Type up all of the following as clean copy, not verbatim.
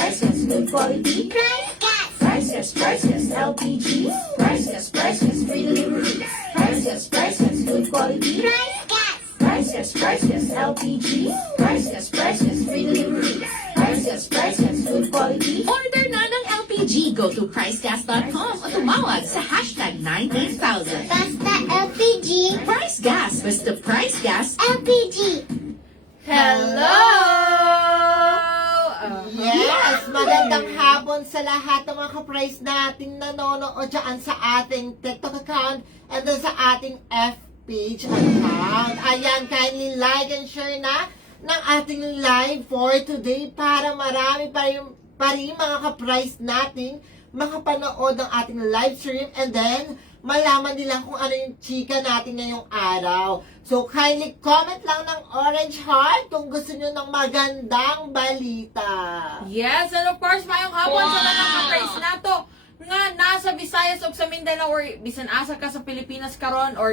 priceless, good quality. Price Gas! Priceless, LPG. Priceless, free delivery. Priceless, good quality. Price Gas! Priceless, LPG. Priceless, free delivery. Priceless, good quality. Order na ng LPG. Go to pricegas.com o tumawag sa hashtag 98000. Basta LPG! Price Gas. Basta Price Gas. LPG! Hello! Yes, magandang hapon sa lahat ng mga ka-price nating nanonood dyan sa ating TikTok account and then sa ating F-page account. Ayan, kindly like and share na ng ating live for today para marami pa rin mga ka-price nating makapanood ng ating live stream and then malaman nila kung ano yung chika natin ngayong araw. So, kindly comment lang ng orange heart kung gusto nyo ng magandang balita. Yes, and of course, mayong hapon sa mga ka-price na to nga nasa Visayas o sa Mindanao or bisan asa ka sa Pilipinas karon or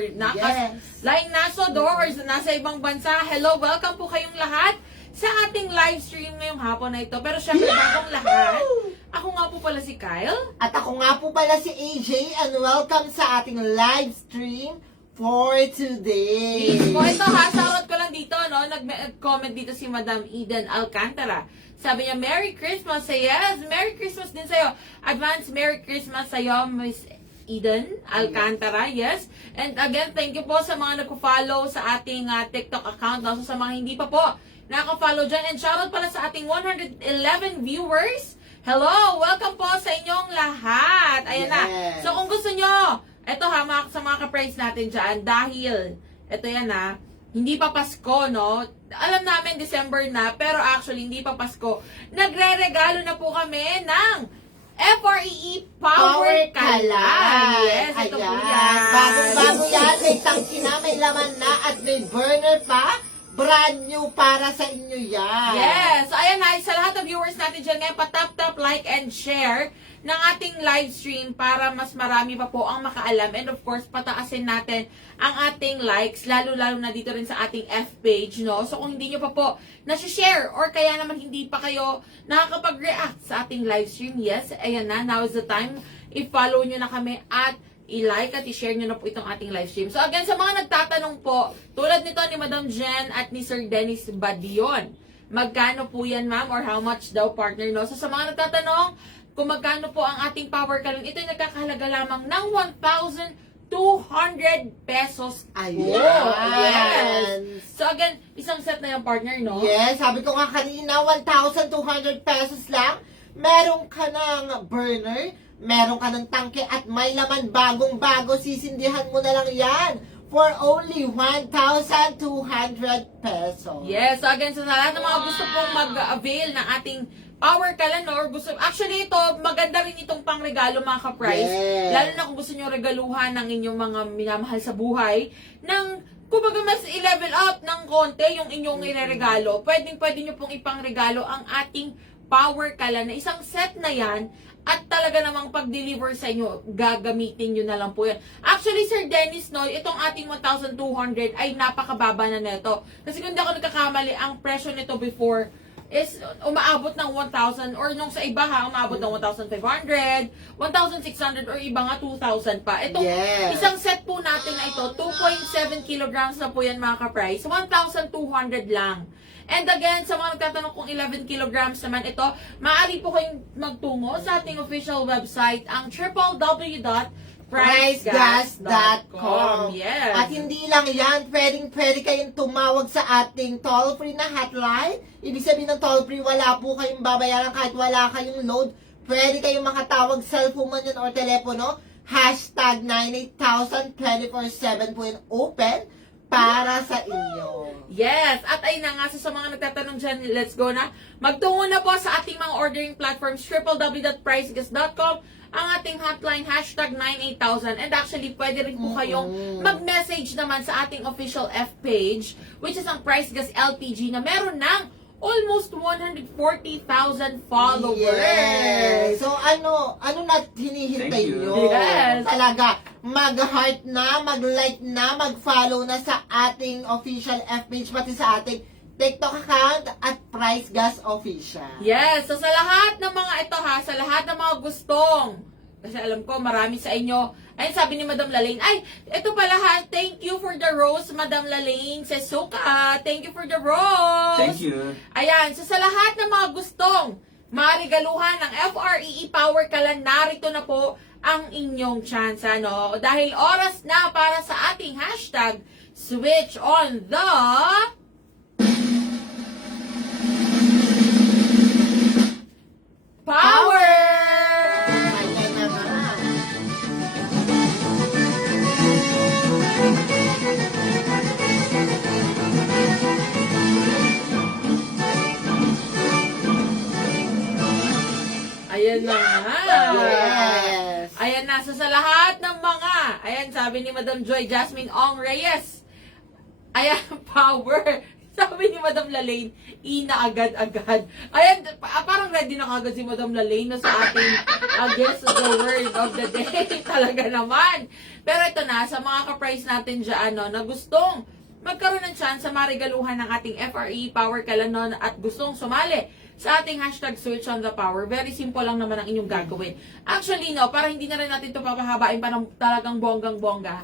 laing naso do or nasa ibang bansa. Hello, welcome po kayong lahat sa ating live stream ngayong hapon na ito. Pero syempre, bagong lahat, ako nga po pala si Kyle. At ako nga po pala si AJ and welcome sa ating live stream for today. So, ito ha, shoutout ko lang dito, no? Nag-comment dito si Madam Eden Alcantara. Sabi niya, Merry Christmas. Say yes, Merry Christmas din sa'yo. Advance Merry Christmas sa'yo, Miss Eden Alcantara, yes. And again, thank you po sa mga nagpo-follow sa ating TikTok account. No? So, sa mga hindi pa po naka-follow dyan. And shoutout pala sa ating 111 viewers. Hello! Welcome po sa inyong lahat. Ayan na. So, kung gusto nyo, eto ha, sa mga ka-price natin dyan, dahil, eto yan ha, hindi pa Pasko, no? Alam namin, December na, pero actually, hindi pa Pasko. Nagre-regalo na po kami ng FREE Power Kalan. Yes, ito po yan. Bagong-bago yan. May tangki na, may laman na, at may burner pa. Brand new para sa inyo yan. Yes. So, ayan na, sa lahat ng viewers natin dyan ngayon, pa-tap, like, and share ng ating live stream para mas marami pa po ang makaalam. And of course, pataasin natin ang ating likes, lalo-lalo na dito rin sa ating F-page, no? So, kung hindi nyo pa po nasi-share or kaya naman hindi pa kayo nakakapag-react sa ating live stream, yes, ayan na, now is the time. I-follow nyo na kami at i-like at i-share nyo na po itong ating live stream. So again, sa mga nagtatanong po, tulad nito ni Madam Jen at ni Sir Dennis Badion, magkano po yan ma'am or how much daw partner, no? So sa mga nagtatanong, kung magkano po ang ating power kalon, ito ay nagkakahalaga lamang ng 1,200 pesos. Ayan. Yes. So again, isang set na yung partner, no? Yes, sabi ko nga kanina, 1,200 pesos lang. Meron ka ng burner, meron ka ng tangke at may laman bagong-bago, sisindihan mo na lang yan for only 1,200 pesos. Yes, so again, sa lahat ng mga gusto pong mag-avail ng ating power calendar, gusto, actually ito, maganda rin itong pangregalo mga ka-price. Yes. Lalo na kung gusto nyo regaluhan ng inyong mga minamahal sa buhay, ng kumbaga mas i-level up ng konti yung inyong ireregalo, pwede nyo pong ipangregalo ang ating power calendar. Isang set na yan, at talaga namang pag-deliver sa inyo, gagamitin nyo na lang po yan. Actually, Sir Dennis, no, itong ating 1,200 ay napakababa na neto. Kasi kung hindi ako nagkakamali, ang presyo nito before is umaabot ng 1,000 or nung sa iba ha, umaabot ng 1,500, 1,600 or iba nga 2,000 pa. Itong isang set po natin na ito, 2.7 kilograms na po yan mga ka-price, 1,200 lang. And again, sa mga nagtatanong kung 11 kilograms naman ito, maaari po kayong magtungo sa ating official website, ang www.pricegas.com. Yes. At hindi lang yan, pwede kayong tumawag sa ating toll-free na hotline. Ibig sabihin ng toll-free, wala po kayong babayaran kahit wala kayong load. Pwede kayong makatawag, cellphone man yan or telepono. Hashtag 98000, 24/7 po yung open para sa inyo. Yes, at ay na nga sa mga nagtatanong dyan, let's go na. Magtungo na po sa ating mga ordering platforms, www.pricegas.com, ang ating hotline, hashtag 98000. And actually, pwede rin po kayong mag-message naman sa ating official F-page, which is ang Pricegas LPG na meron ng almost 140,000 followers. Yes. So ano na hinihintay nyo? Yes. Talaga, mag-heart na, mag-like na, mag-follow na sa ating official F-page, pati sa ating TikTok account at Price Gas Official. Yes, so sa lahat ng mga ito ha, sa lahat ng mga gustong, kasi alam ko marami sa inyo, ay sabi ni Madam Lalaine, ay, ito pala ha, thank you for the rose, Madam Lalaine, sa Suka, thank you for the rose. Thank you. Ayan, so sa lahat ng mga gustong marigaluhan ng FREE Power Kalan, narito na po ang inyong chance, ano? Dahil oras na para sa ating hashtag, switch on the power! Ayan na nga. Ayan na nga. Yes. Ayan na. So, sa lahat ng mga, ayan, sabi ni Madam Joy Jasmine Ong Reyes, ayan, power. Sabi ni Madam Lalaine, ina agad-agad. Ayan, parang ready na kagad si Madam Lalaine na sa ating guess of the word of the day. Talaga naman. Pero ito na, sa mga ka-price natin dyan, no, na gustong magkaroon ng chance sa marigaluhan ng ating FRE Power Kalanon at gustong sumali sa ating hashtag switch on the power. Very simple lang naman ang inyong gagawin. Actually, no, para hindi na rin natin ito papahabain pa ng talagang bonggang-bongga.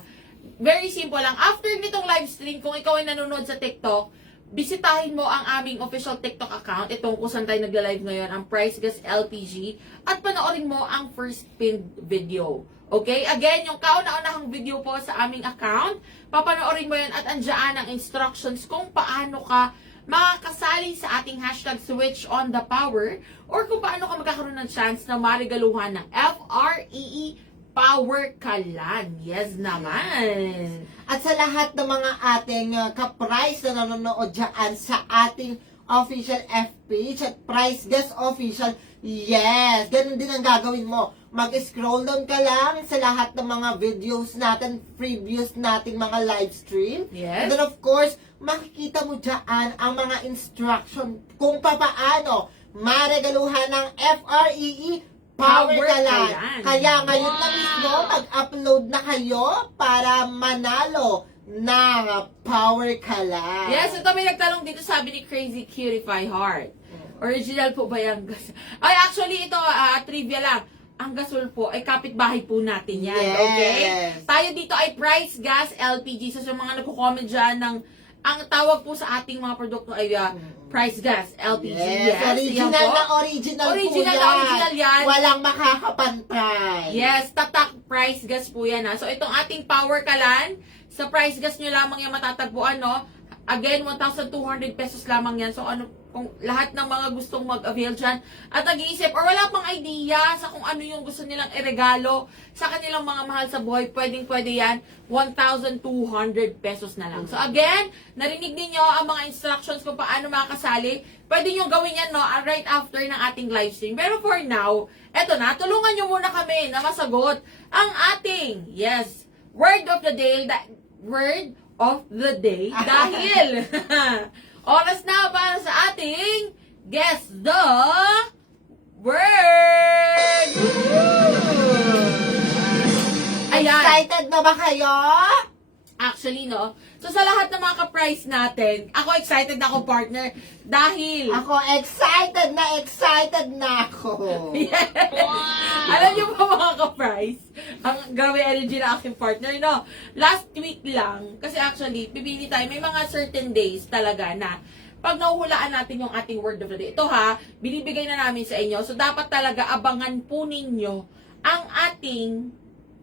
Very simple lang. After nitong live stream, kung ikaw ay nanonood sa TikTok, bisitahin mo ang aming official TikTok account, itong kung saan tayo nagla-live ngayon, ang Price Gas LPG, at panoorin mo ang first pinned video. Okay? Again, yung kauna-unahang video po sa aming account, papanoorin mo yun at andyan ang instructions kung paano ka makakasali sa ating hashtag switch on the power or kung paano ka magkakaroon ng chance na marigaluhan ng FREE Power Kalan. Yes naman. At sa lahat ng mga ating ka-price na nanonood dyan sa ating official FPage at Price Gas Official, yes, ganun din ang gagawin mo. Mag-scroll down ka lang sa lahat ng mga videos natin, previews nating mga live stream. Yes. And then of course, makikita mo dyan ang mga instruction kung paano maregaluhan ng FREE Power Kalan. Kaya ngayon na mismo, mag-upload na kayo para manalo ng Power Kalan. Yes, ito may nagtanong dito, sabi ni Crazy Cutify Heart. Original po ba yung gasol? Ay, actually, ito, trivia lang. Ang gasol po ay kapitbahay po natin yan. Yes. Okay? Tayo dito ay Price Gas LPG. So, sa mga nagko-comment dyan ng ang tawag po sa ating mga produkto ay Price Gas LPG. Yes, yan original po. na original po Original yan. na original yan. Walang makakapantay. Yes, tatak Price Gas po yan. So, itong ating Power Kalan, sa Price Gas nyo lamang yung matatagpuan, no? Again, 1,200 pesos lamang yan. So, ano, kung lahat ng mga gustong mag-avail dyan at nag-iisip or wala pang idea sa kung ano yung gusto nilang iregalo sa kanilang mga mahal sa buhay, pwedeng-pwede yan, 1,200 pesos na lang. So again, narinig ninyo ang mga instructions kung paano makakasali. Pwede nyo gawin yan, no, right after ng ating live stream. Pero for now, eto na, tulungan nyo muna kami na masagot ang ating, yes, word of the day, word of the day, dahil oras na para sa ating Guess the Word! Ayan. Excited na ba kayo? Actually, no? So, sa lahat ng mga ka-price natin, ako excited na ako, partner, dahil... Ako excited na ako. Yes. Alam niyo ba mga ka-price, ang grabe energy na aking partner, no? Last week lang, kasi actually, pipili tayo, may mga certain days talaga na pag nahuhulaan natin yung ating word of the day. Ito ha, binibigay na namin sa inyo. So, dapat talaga abangan po ninyo ang ating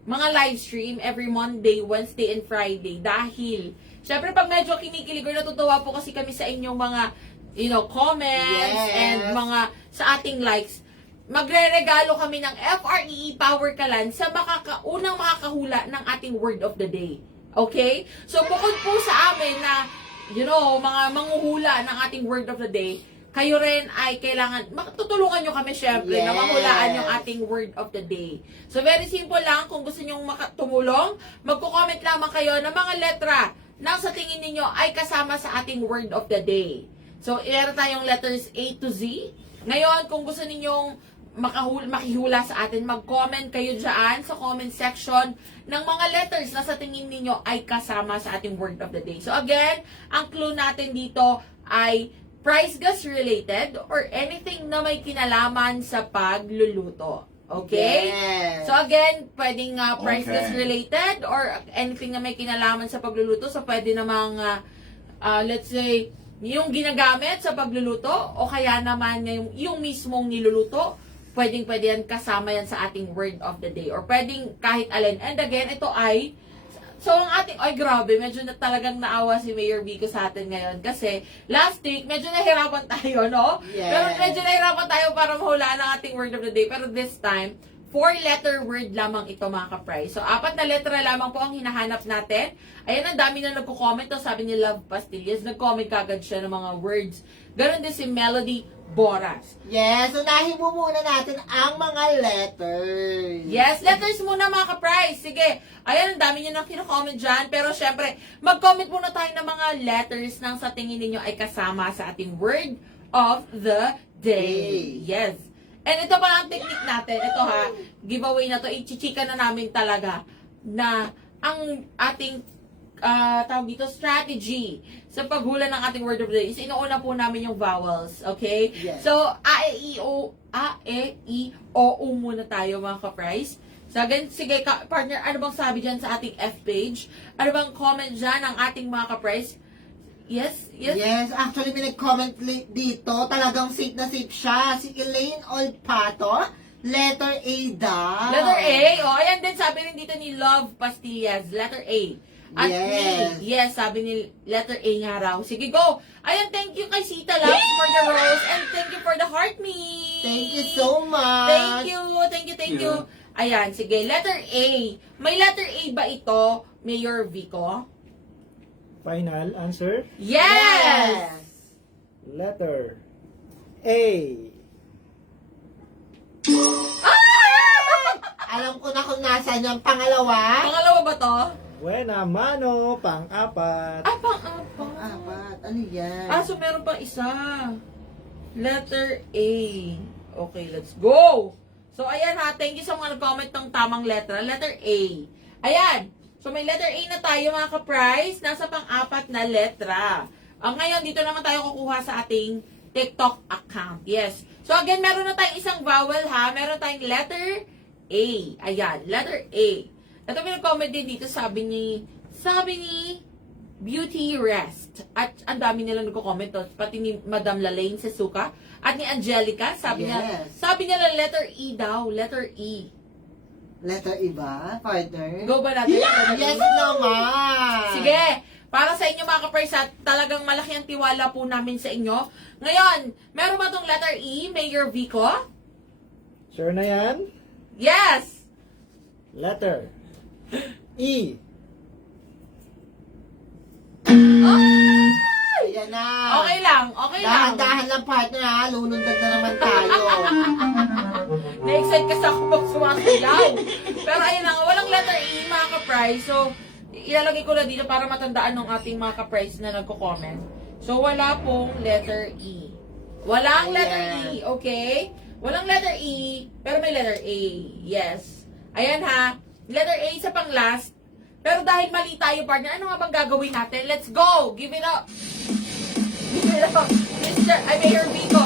mga live stream every Monday, Wednesday, and Friday. Dahil, syempre pag medyo kinikilig or natutuwa po kasi kami sa inyong mga, comments Yes. and mga sa ating likes, magre-regalo kami ng FREE Power Kalan sa unang makakahula ng ating word of the day. Okay? So, bukod po sa amin na, mga manghuhula ng ating word of the day, kayo rin ay kailangan, tutulungan nyo kami syempre na Yes. mahulaan yung ating word of the day. So, very simple lang. Kung gusto nyo tumulong, magko-comment lamang kayo ng mga letra na sa tingin ninyo ay kasama sa ating word of the day. So, meron tayong letters A to Z. Ngayon, kung gusto ninyong makihula sa atin, mag-comment kayo dyan sa comment section ng mga letters na sa tingin ninyo ay kasama sa ating word of the day. So again, ang clue natin dito ay price gas related or anything na may kinalaman sa pagluluto. Okay? Yes. So again, pwedeng price Okay. gas related or anything na may kinalaman sa pagluluto. So pwede namang let's say yung ginagamit sa pagluluto o kaya naman yung mismong niluluto. Pwede yan kasama yan sa ating word of the day or pwedeng kahit alin. And again, ito ay so ang ating, ay grabe, medyo na talagang naawa si Mayor Vico sa atin ngayon kasi last week, medyo nahirapan tayo, no? Yes. Pero medyo nahirapan tayo para mahulaan ang ating word of the day. Pero this time, 4-letter word lamang ito mga ka-price. So, 4 na letra lamang po ang hinahanap natin. Ayan, ang dami na nagko-comment. Sabi ni Love Pastillas, nag-comment kagad siya ng mga words. Ganon din si Melody Boras. Yes, unahin mo muna natin ang mga letters. Yes, letters muna mga ka-price. Sige, ayan, ang dami nyo nang kino-comment dyan. Pero syempre, mag-comment muna tayo ng mga letters nang sa tingin ninyo ay kasama sa ating word of the day. Yes. And ito pa ang technique natin. Ito ha, giveaway na to. Ichichika na namin talaga na ang ating tawag dito, strategy sa paghula ng ating word of the day is inuuna po namin yung vowels. Okay? Yes. So, A, E, I, O, U muna tayo mga ka-price. So, again, sige, partner, ano bang sabi dyan sa ating F page? Ano bang comment dyan ng ating mga ka-price? Yes? Yes, actually may nag-comment dito. Talagang safe na safe siya. Si Elaine Olpato, letter A daw. Letter A. O, ayan din, sabi rin dito ni Love Pastillas. Letter A. At Yes. yes, sabi ni letter A nga raw. Sige, go! Ayan, thank you kay Sita Labs for the rose and thank you for the heart me. Thank you so much. Thank you. Ayan, sige, letter A. May letter A ba ito, Mayor Vico? Final answer, Yes! letter A. Alam ko na kung nasaan yung pangalawa. Pangalawa ba to? Buena mano, pang-apat. Pang-apat. Apat. Ano yan? So meron pang isa. Letter A. Okay, let's go! So, ayan ha. Thank you sa mga nag-comment ng tamang letra. Letter A. Ayan. So, may letter A na tayo mga ka-price. Nasa pang-apat na letra. Ngayon, dito naman tayo kukuha sa ating TikTok account. Yes. So, again, meron na tayong isang vowel ha. Meron tayong letter A. Ayan. Letter A. Ito may nag-comment din dito. Sabi ni Beauty Rest. At ang dami nilang nagko-comment. Pati ni Madam Lalaine Sesuka. At ni Angelica. Sabi niya lang letter E daw. Letter E. Letter iba, partner? Go ba natin? Yes naman! Sige. Para sa inyo mga ka-price, talagang malaki ang tiwala po namin sa inyo. Ngayon, meron ba tong letter E, Mayor Vico? Sure na yan? Yes! Letter E. Ayan na. Okay lang. Dahan-dahan lang, partner, ha? Lulundag na naman tayo. Na-excite kasi ako pag sumasayaw. Pero ayun na nga, walang letter E, mga ka-price. So, ilalagay ko na dito para matandaan ng ating mga ka-price na nagko-comment. So, wala pong letter E. Walang letter E, okay? Walang letter E, pero may letter A. Yes. Ayan ha. Letter A sa pang-last. Pero dahil mali tayo, partner, ano nga bang gagawin natin? Let's go! Give it up! Give it up! Mayor Vico!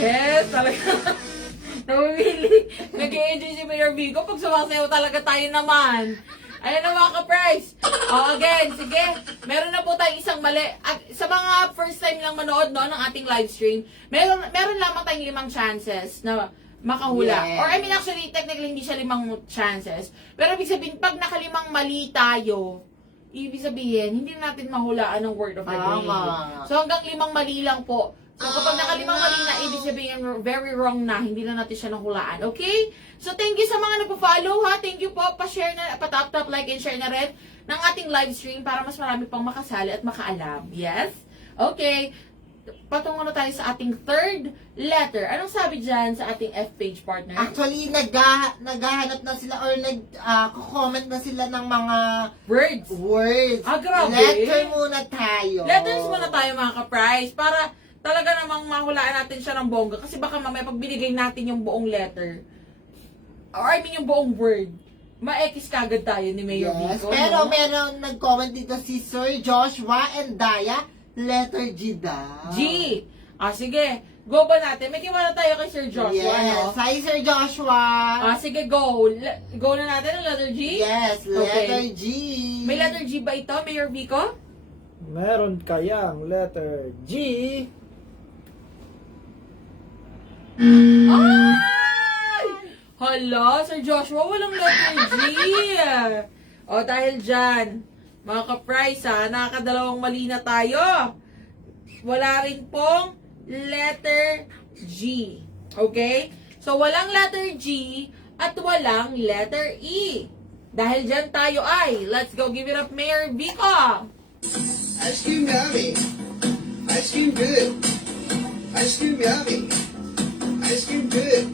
Yes, talaga. Namimili. Nag-i-enjoy si Mayor Vico. Pag sumasayaw talaga tayo naman. Ayan na mga ka-price. Again, sige. Meron na po tayong isang mali. At sa mga first time lang manood no, ng ating live stream, meron lamang tayong 5 chances na makahula. Yes. Or I mean actually, technically hindi siya 5 chances. Pero ibig sabihin, pag naka-5 mali tayo, ibig sabihin, hindi natin mahulaan ng word of the day. Tama. So hanggang 5 mali lang po. So kapag naka-5 mali na, ibig sabihin very wrong na, hindi na natin siya nahulaan. Okay? So thank you sa mga nagpo-follow ha. Thank you po. Pa-share na, pa-tap, like and share na rin ng ating live stream para mas marami pang makasali at makaalam. Yes? Okay. patungo na tayo sa ating third letter. Anong sabi dyan sa ating F page, partner? Actually, naghahanap na sila or nag-comment na sila ng mga Words. words. Ah, grabe. Letter muna tayo. Letters muna tayo mga ka-prize para talaga namang mahulaan natin siya ng bongga. Kasi baka mamaya pag binigay natin yung buong letter, or I mean yung buong word, ma-X kagad tayo ni Mayor Yes, Vico. pero no? meron nag-comment dito si Sir Joshua and Daya. Letter G daw. G. Ah, sige. Go ba natin? May tiwala tayo kay Sir Joshua, Yes. no? Hi, Sir Joshua. Ah, sige, go. Go na natin ang letter G? Yes, letter Okay. G. May letter G ba ito, Mayor Vico? Meron kayang letter G. Ay! Hala, Sir Joshua, walang letter G. O, dahil dyan, mga ka-prize ha, nakakadalawang mali na tayo. Wala rin pong letter G. Okay? So, walang letter G at walang letter E. Dahil dyan tayo ay, let's go give it up, Mayor Vico. Ice cream yummy. Ice cream good. Ice cream yummy. Ice cream good.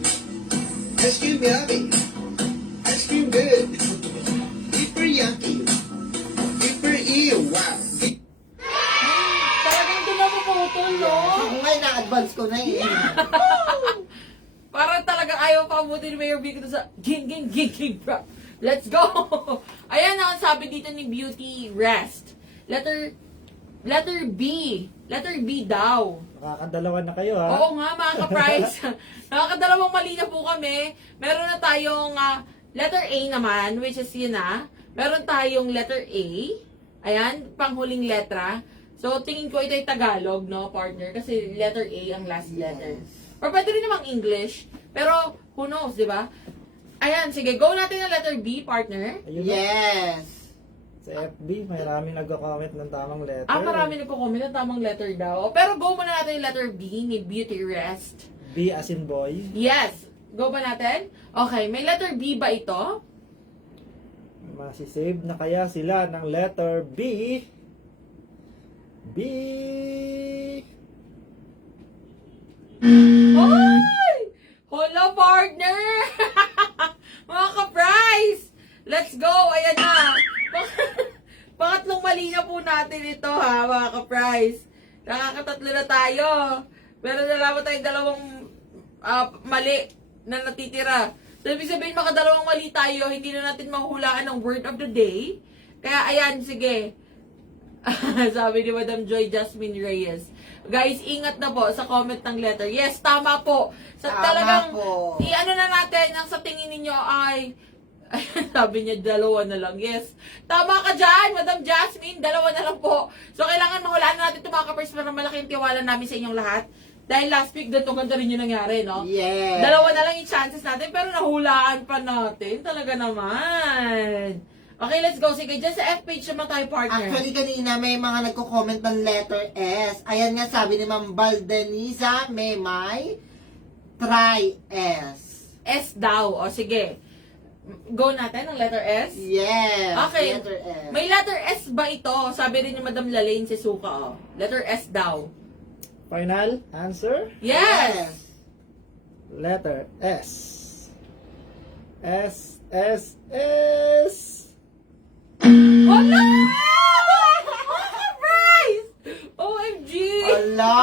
Ice cream yummy. Ice cream good. Super yucky. Super ew. Wow. Talagang doon na puputol, no? Ako ngayon, na-advance ko na eh. Parang talagang ayaw pa abutin ni Mayor Vico sa ging, bro. Let's go! Ayan ang sabi dito ni Beauty Rest. Letter B. Letter B daw. Nakakadalawa na kayo, ha? Oo nga, mga ka-prize. Nakakadalawang mali na po kami. Meron na tayong letter A naman, which is yun na. Meron tayong letter A. Ayan, panghuling letra. So, tingin ko ito ay Tagalog, no, partner? Kasi letter A ang last letter. Or pwede rin namang English. Pero, who knows, di ba? Ayan, sige, go natin ang letter B, partner. Ayun na. Yes. Sa FB, maraming nagko-comment ng tamang letter. Marami nagko-comment ng tamang letter daw. Pero go muna natin yung letter B ni Beauty Rest. B as in boy. Yes. Go ba natin? Okay, may letter B ba ito? Masisave na kaya sila ng letter B. B. Ay! Hala, partner! Mga ka-prize! Let's go! Ayan na! Pangatlong mali na po natin ito ha, mga ka-prize. Nakakatatlo na tayo. Meron na lamang tayong dalawang mali na natitira. So, ibig sabihin, makadalawang mali tayo, hindi na natin mahuhulaan ang word of the day. Kaya, ayan, sige. Sabi ni Madam Joy Jasmine Reyes. Guys, ingat na po sa comment ng letter. Yes, tama po. Sa Tama talagang, po. i-ano na natin, ang sa tingin ninyo ay, sabi niya, dalawa na lang. Yes. Tama ka dyan, Madam Jasmine. Dalawa na lang po. So, kailangan mahulaan natin ito mga kapers para malaking tiwala namin sa inyong lahat. Dahil last week, ganito-ganito rin yung nangyari, no? Yes. Dalawa na lang yung chances natin, pero nahulaan pa natin. Talaga naman. Okay, let's go. Sige, dyan sa F page naman tayo, partner. Actually, kanina may mga nagko-comment ng letter S. Ayan nga, sabi ni Ma'am Baldeniza, may try S. S daw. O, sige. Go natin ang letter S. Yes. Okay. Letter S. May letter S ba ito? Sabi rin ni Madam Lalaine Sesuka, oh. Letter S daw. Final answer? Yes! Letter S. S, S, S. Wala! Surprise! OMG! Ala!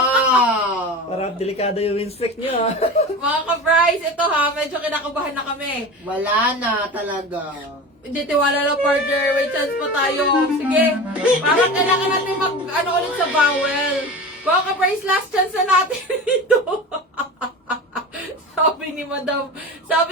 Parang delikado yung win streak nyo, ha? Mga ka-prize, ito ha, medyo kinakabahan na kami. Wala na talaga. Hindi, tiwala lang, partner. May chance pa tayo. Sige. Parang kailangan natin mag, ulit sa bowel. Mga ka-price, last chance na natin ito. Sabi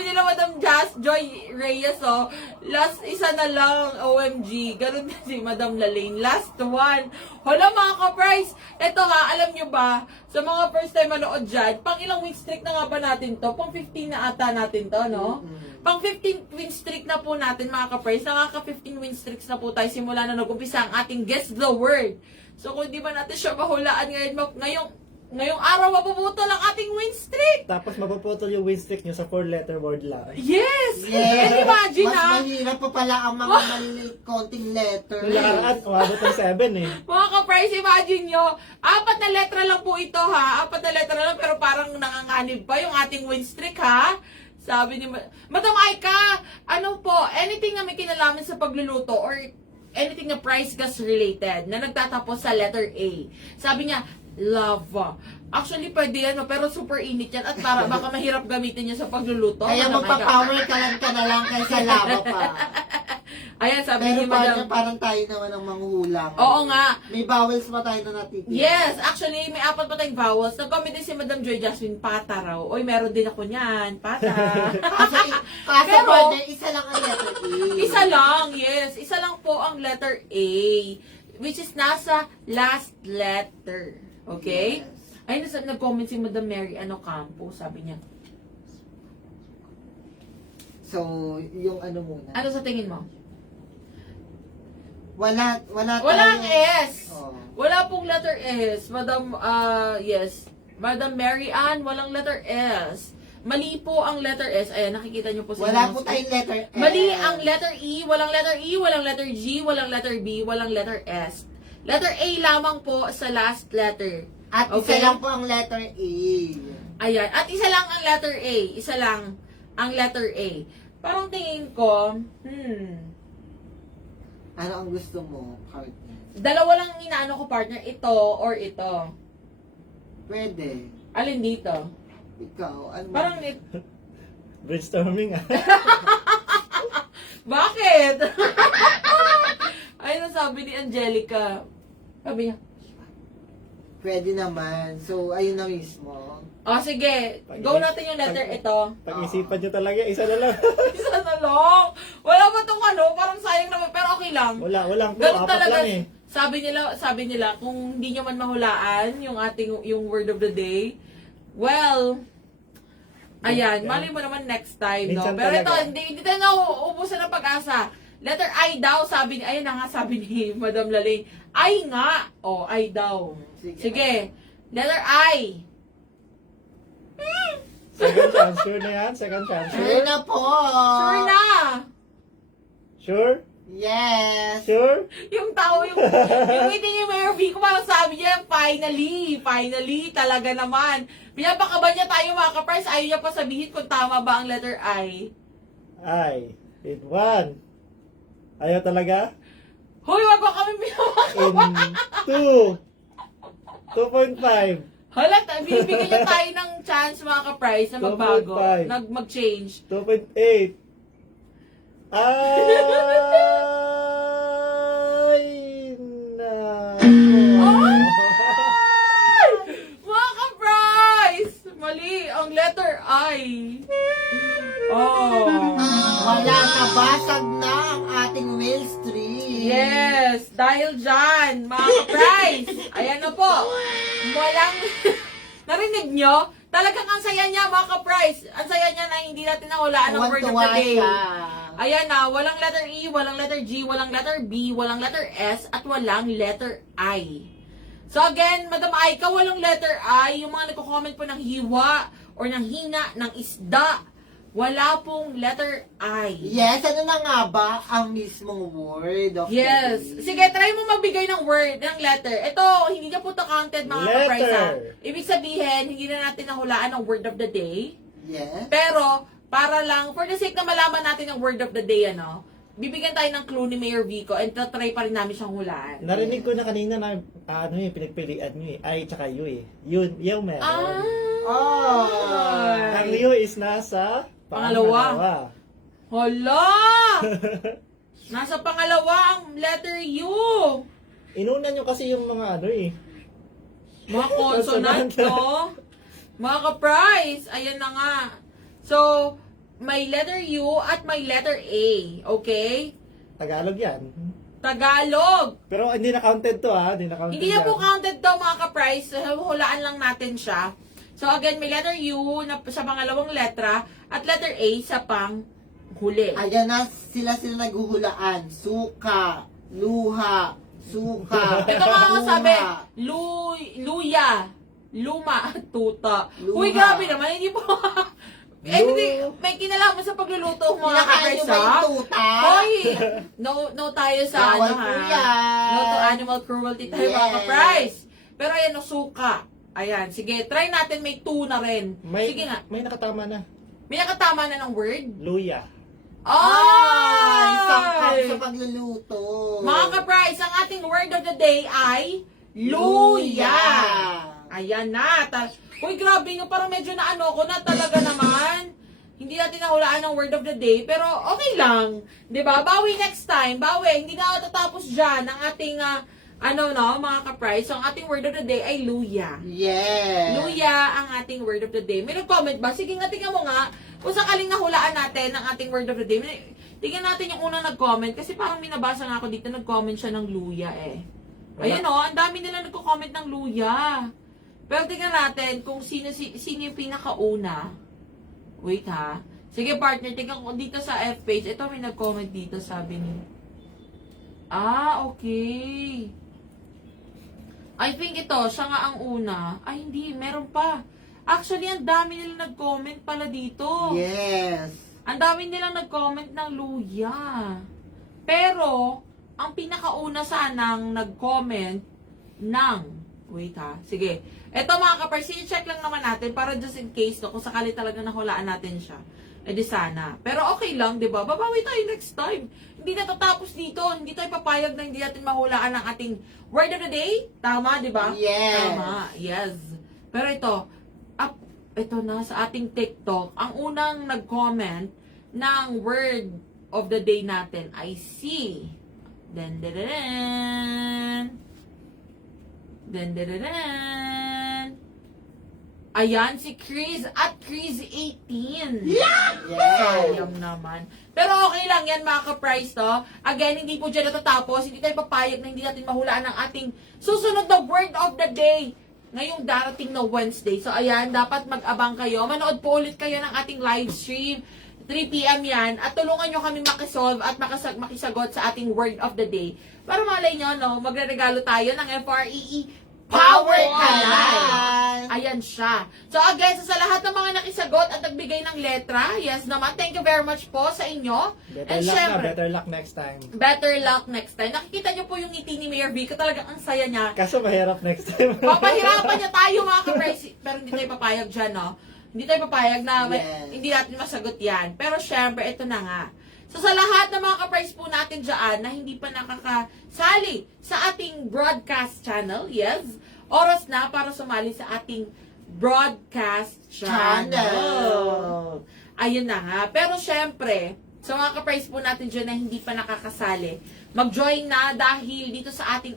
nila Madam Joy Reyes, oh, last isa na lang, OMG. Ganun din si Madam Lalaine. Last one. Hala mga ka-price, eto ha, alam nyo ba, sa mga first time manood dyan, pang ilang win streak na nga ba natin to? Pang 15 na ata natin to, no? Pang 15 win streak na po natin mga ka-price. Nakaka 15 win streaks na po tayo simula na nag-umpisa ang ating Guess the Word. So kung di ba natin siya mahulaan ngayong Ngayong araw, mapuputol ang ating win streak. Tapos mapuputol yung win streak nyo sa 4-letter word lang. Yes! Yes! And imagine Mas ha, mahirap pa pala ang mga maliliit konting letter. Yung nakaraan, umabot ng 7 eh. mga ka-price, imagine nyo, 4 na letra lang po ito ha. 4 na letra lang, pero parang nanganganib pa yung ating win streak ha. Sabi ni Madam Aika, ano po, anything na may kinalaman sa pagluluto or anything na price gas related na nagtatapos sa letter A. Sabi niya, lava. Actually, pwede yan, no? Pero super init yan at para baka mahirap gamitin niya sa pagluluto. Kaya Madam Aika. magpa-power ka na lang kaysa lava pa. Ayan, sabi Pero ni Madam. parang tayo naman ang manghulang. Oo nga. May vowels pa tayo na natitira. Yes, actually, may 4 pa tayong vowels. Nag-comment din si Madam Joy Jasmine, pata raw. Oy, meron din ako niyan, pata. Kaso Pero- pwede, isa lang ang letter A. Isa lang, yes. Isa lang po ang letter A, which is nasa last letter. Okay? Yes. Ay, nag-comment si Madam Mary, Campo, sabi niya. So, yung ano muna. Ano sa tingin mo? Wala Walang tayong- S. Oh. Wala pong letter S. Madam, yes. Madam Mary Ann, walang letter S. Mali po ang letter S. Ayan, nakikita niyo po sa Wala inyong po screen. tayong letter L. Mali ang letter E, walang letter E, walang letter G, walang letter B, walang letter S. Letter A lamang po sa last letter. At Okay. isa lang po ang letter A. Ayan. At isa lang ang letter A. Isa lang ang letter A. Parang tingin ko, Ano ang gusto mo, partner? dalawa lang inaano ko, partner, ito or ito. Pwede. Alin dito? Ikaw, ano Parang Brainstorming ah. bakit? Ayun ang sabi ni Angelica. Sabi niya, Pwede naman. So, ayun na mismo. sige, go natin yung letter ito. Pag-isipan nyo talaga, isa na lang. Isa na lang. Wala ba tong parang sayang naman, pero okay lang. Walang po, Ganun 4 talaga. lang eh. Sabi nila, kung hindi nyo man mahulaan yung word of the day, well, ayan, mali mo naman next time, no? Minsan Pero ito, talaga. hindi tayo nauubusan ng pag-asa. Letter I daw, sabi ni Madam Laling. I nga. I daw. Sige. Letter I. Second chance, sure na yan? Second chance, Sure sure? na po. Sure na. Sure? Yes. Sure? Yung tao, yung ngiti ni Mayor V, kung parang sabi niya, finally, talaga naman. Pinapakaban niya tayo mga ka-price, ayaw niya pa sabihin kung tama ba ang letter I. I. In 1. Ayaw talaga? Hoy, wag ba kami pinapakaban? In 2. 2.5. Hala, binibigyan niya tayo ng chance mga ka-price na magbago, 2.5. mag-change. 2.8. Ay, Mga ka-price! Mali, ang letter I. Oh. Wala, nabasag na ang ating mail stream. Yes, dahil dyan, mga ka-price. Ayan na po. Walang, narinig nyo? Talagang ang saya niya, mga ka-price. Ang saya niya na hindi natin nahulaan ang word of the Tuwan-tuwa day. siya. Ayan na, walang letter E, walang letter G, walang letter B, walang letter S, at walang letter I. So again, Madam Aika, walang letter I. Yung mga nagko-comment po ng hiwa or ng hina, ng isda, wala pong letter I. Yes, ano na nga ba ang mismong word of Yes. the day? Sige, try mo magbigay ng word, ng letter. Ito, hindi na po ito counted, mga Letter. ka-price, ha? Ibig sabihin, hindi na natin nahulaan ang word of the day. Yes. Pero, para lang, for the sake na malaman natin ang word of the day, bibigyan tayo ng clue ni Mayor Vico and try pa rin namin siyang hulaan. Narinig ko na kanina na pinagpilian nyo eh. I tsaka you eh. Yun, yung meron. Oh. Ang you is nasa Pangalawa. Hala! Nasa pangalawa ang letter U. Inuna nyo kasi yung mga Mga consonant, no? Mga ka-price, ayan na nga. So, may letter U at may letter A. Okay? Tagalog yan. Tagalog. Pero hindi na counted to ha. Hindi na counted Hindi na yan. po counted daw mga ka-price. Hulaan lang natin siya. So again, may letter U na sa pangalawang letra at letter A sa panghuli. Ayan na sila naghuhulaan. Suka, luha, suka, Ito nga ako sabi, luha. luya. Luma at tuta. Luma. Uy, grabe naman. Hindi po. Hindi, may kinalaman sa pagluluto mga Kinakain nyo ka-price, ba yung ha? tuta? Hoy! No tayo sa Bawal ano, po ha? yan. No to animal cruelty tayo, mga Yes. ka-price. Pero ayan, no, suka. Ayan, sige, try natin may tuna rin. Sige nga, May nakatama na. may nakatama na ng word. Luya. Ay, sangkap Ay! sa pagluluto. Mga ka-price, ang ating word of the day ay luya. Ayan na. Uy, grabe nga, parang medyo na ano ko na talaga naman. Hindi natin nahulaan ng word of the day, pero okay lang. 'Di ba? Bawi next time. Bawi. Hindi na tatapos dyan ang ating, mga ka-price. So, ang ating word of the day ay luya. Yes. Luya ang ating word of the day. May nag-comment ba? Sige nga, tingnan mo nga. Kung sakaling nahulaan natin ang ating word of the day, tingnan natin yung unang nag-comment. Kasi parang minabasa nga ako dito, nag-comment siya ng luya eh. Ayan o, ang dami nila nagko-comment ng luya. Pero tingnan natin kung sino yung pinakauna. Wait ha. Sige partner, tingnan ko dito sa F page. Ito may nag-comment dito, sabi ni. Okay. I think ito, siya nga ang una. Ay, hindi, meron pa. Actually, ang dami nilang nag-comment pala dito. Yes. Ang dami nilang nag-comment ng luya. Pero, ang pinakauna sanang nag-comment ng... Wait ha, sige. Ito mga kapars, check lang naman natin para just in case, no, kung sakali talaga nahulaan natin siya. Eh di sana. Pero okay lang, di ba? Babawi tayo next time. Hindi na tatapos dito. Hindi tayo papayag na hindi natin mahulaan ang ating word of the day. Tama, di ba? Yes. Tama, yes. Pero ito na sa ating TikTok, ang unang nag-comment ng word of the day natin ay si ayan, si Chris at Chris 18. Yes. Sayang naman. Pero okay lang yan mga ka-price to. Again, hindi po dyan natatapos. Hindi tayo papayag na hindi natin mahulaan ang ating susunod na word of the day ngayong darating na Wednesday. So ayan, dapat mag-abang kayo. Manood po ulit kayo ng ating live stream. 3 p.m. yan. At tulungan nyo kami makisolve at makisagot sa ating word of the day. Para malay nyo, no, magre-regalo tayo ng FREE Power Kalan. Ayan siya. So again, sa lahat ng mga nakisagot at nagbigay ng letra, yes naman, thank you very much po sa inyo. Better luck next time. Better luck next time. Nakikita nyo po yung ngiti ni Mayor Vico, talagang ang saya niya. Kaso mahirap next time. Papahirapan niya tayo mga ka-price, pero hindi tayo papayag dyan, no? Hindi tayo papayag na hindi natin masagot yan. Pero syempre, ito na nga. So sa lahat ng mga ka-price po natin dyan na hindi pa nakakasali sa ating broadcast channel, yes, oras na para sumali sa ating broadcast channel. Ayun na nga. Pero syempre, sa mga ka-price po natin dyan na hindi pa nakakasali, mag-join na dahil dito sa ating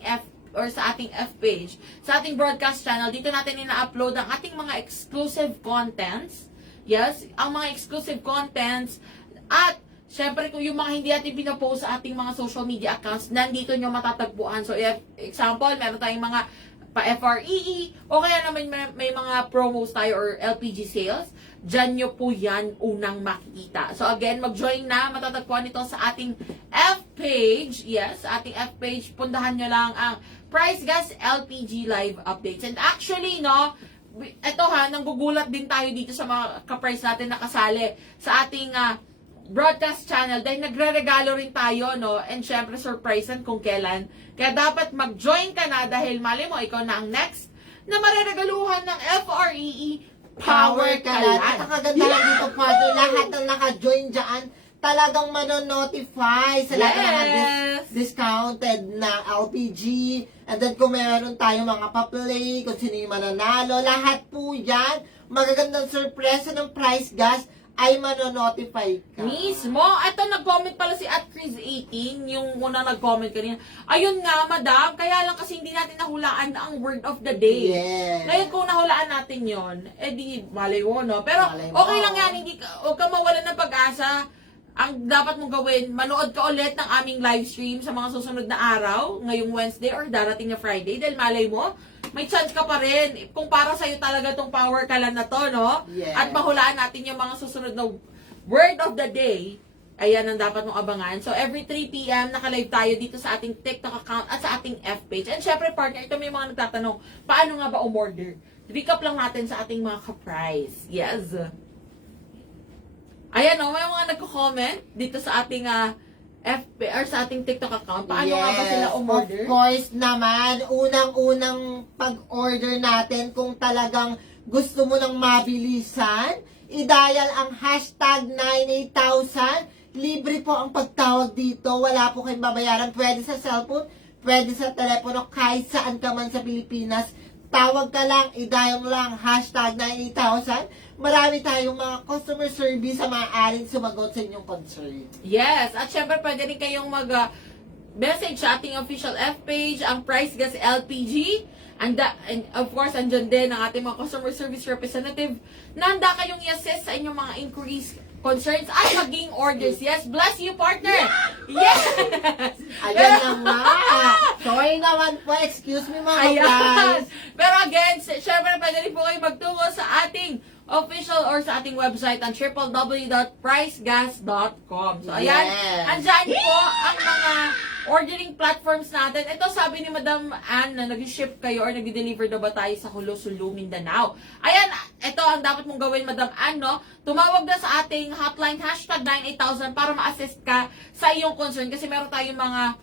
sa ating F page, sa ating broadcast channel, dito natin ina-upload ang ating mga exclusive contents. Yes, ang mga exclusive contents at syempre, kung yung mga hindi natin pinapost sa ating mga social media accounts, nandito nyo matatagpuan. So, example, meron tayong mga pa-FREE, o kaya naman may mga promos tayo or LPG sales. Diyan nyo po yan unang makikita. So, again, mag-join na. Matatagpuan ito sa ating F page. Yes, sa ating F page. Pundahan nyo lang ang Price Gas LPG Live Updates. And actually, no, eto ha, nanggugulat din tayo dito sa mga ka-price natin na kasali sa ating broadcast channel dahil nagre-regalo rin tayo, no? And syempre, surprisean kung kailan. Kaya dapat mag-join ka na dahil mali mo, ikaw na ang next na mareregaluhan ng FREE Power Kalan. At ang kaganda lang dito, partner, lahat ng naka-join dyan, talagang manonotify sa lahat ng mga discounted na LPG. And then kung meron tayong mga pa-play, kung sino yung mananalo, lahat po yan, magagandang surpresa ng Price Gas ay manonotify ka. Mismo. Ito, nag-comment pala si @Chris18, yung una nag-comment kanina. Ayun nga, madam, kaya lang kasi hindi natin nahulaan ang word of the day. Yes. Ngayon, kung nahulaan natin yon, di, malay mo, no? Pero, Malay mo. okay lang yan, huwag ka mawalan ng pag-asa. Ang dapat mong gawin, manood ka ulit ng aming live stream sa mga susunod na araw, ngayong Wednesday or darating na Friday, dahil malay mo, may chance ka pa rin. Kung para sa'yo talaga tong Power Kalan na to, no? Yes. At mahulaan natin yung mga susunod na word of the day, ayan ang dapat mong abangan. So, every 3 p.m., naka-live tayo dito sa ating TikTok account at sa ating F page. And syempre, partner, ito may mga nagtatanong, paano nga ba umorder? recap lang natin sa ating mga ka-price. Yes. Ayan o, may mga nagko-comment dito sa ating FB or sa ating TikTok account. Paano nga ba sila umorder? Of course naman, unang-unang pag-order natin kung talagang gusto mo ng mabilisan, i-dial ang hashtag 98000. Libre po ang pagtawag dito. Wala po kayong babayaran. Pwede sa cellphone, pwede sa telepono, kahit saan ka man sa Pilipinas. Tawag ka lang, i-dial mo lang hashtag 98000. Marami tayong mga customer service sa maaaring sumagot sa inyong concern. Yes. At syempre, pwede rin kayong message sa ating official F-page, ang Price Gas LPG. And of course, andyan din ang ating mga customer service representative na handa kayong i-assist sa inyong mga inquiries, concerns, at maging orders. Yes, bless you, partner! Yes! Ayan na nga. Sorry naman po. Excuse me mga Ayan. guys. Pero again, syempre, pwede rin po kayo magtungo sa ating official or sa ating website ang www.pricegas.com. So, ayan. Yes. Andyan po ang mga ordering platforms natin. Ito, sabi ni Madam Ann na nag-ship kayo or nag-deliver na ba tayo sa Hulo-Sulu, Mindanao. Ayan, ito ang dapat mong gawin, Madam Ann, no? Tumawag na sa ating hotline, hashtag 98000 para ma-assist ka sa iyong concern. Kasi meron tayong mga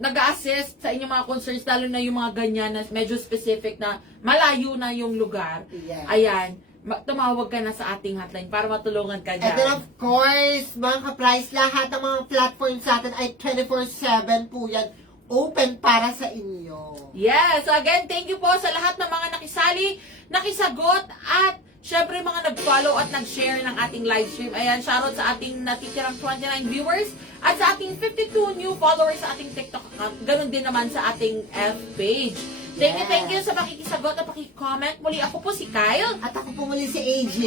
nag-a-assist sa inyong mga concerns, lalo na yung mga ganyan na medyo specific na malayo na yung lugar. Yes. Ayan, tumawag ka na sa ating hotline para matulungan ka dyan. And then of course, mga ka-price, lahat ng mga platforms natin ay 24/7 po yan. Open para sa inyo. Yes, so again, thank you po sa lahat ng mga nakisali, nakisagot, at syempre mga nag-follow at nag-share ng ating live stream. Ayan, shoutout sa ating natitirang 29 viewers at sa ating 52 new followers sa ating TikTok account. Ganon din naman sa ating F-page. Thank you sa pakikisagot at pakicomment. Muli ako po si Kyle. At ako po muli si AJ.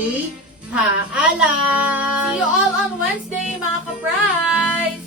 Paalam! See you all on Wednesday, mga ka-prize!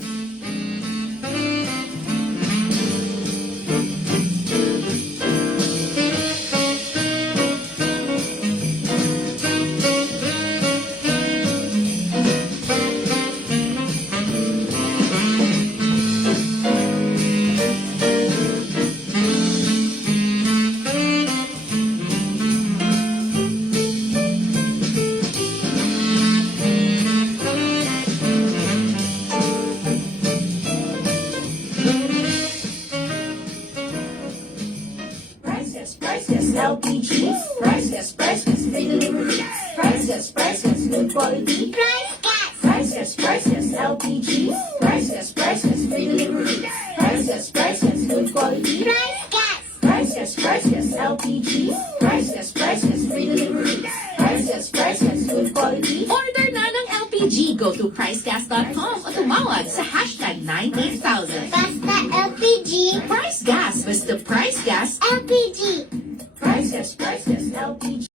Priceless LPG. Priceless, free delivery. Priceless, good quality. Price gas. Priceless LPG. Priceless, free delivery. Priceless, good quality. Price gas. Priceless LPG. Priceless, free delivery. Priceless, good quality. Order na ng LPG. Go to pricegas.com o tumawag sa hashtag 98000. Basta LPG. Price Gas. Basta Price Gas. LPG. Priceless LPG.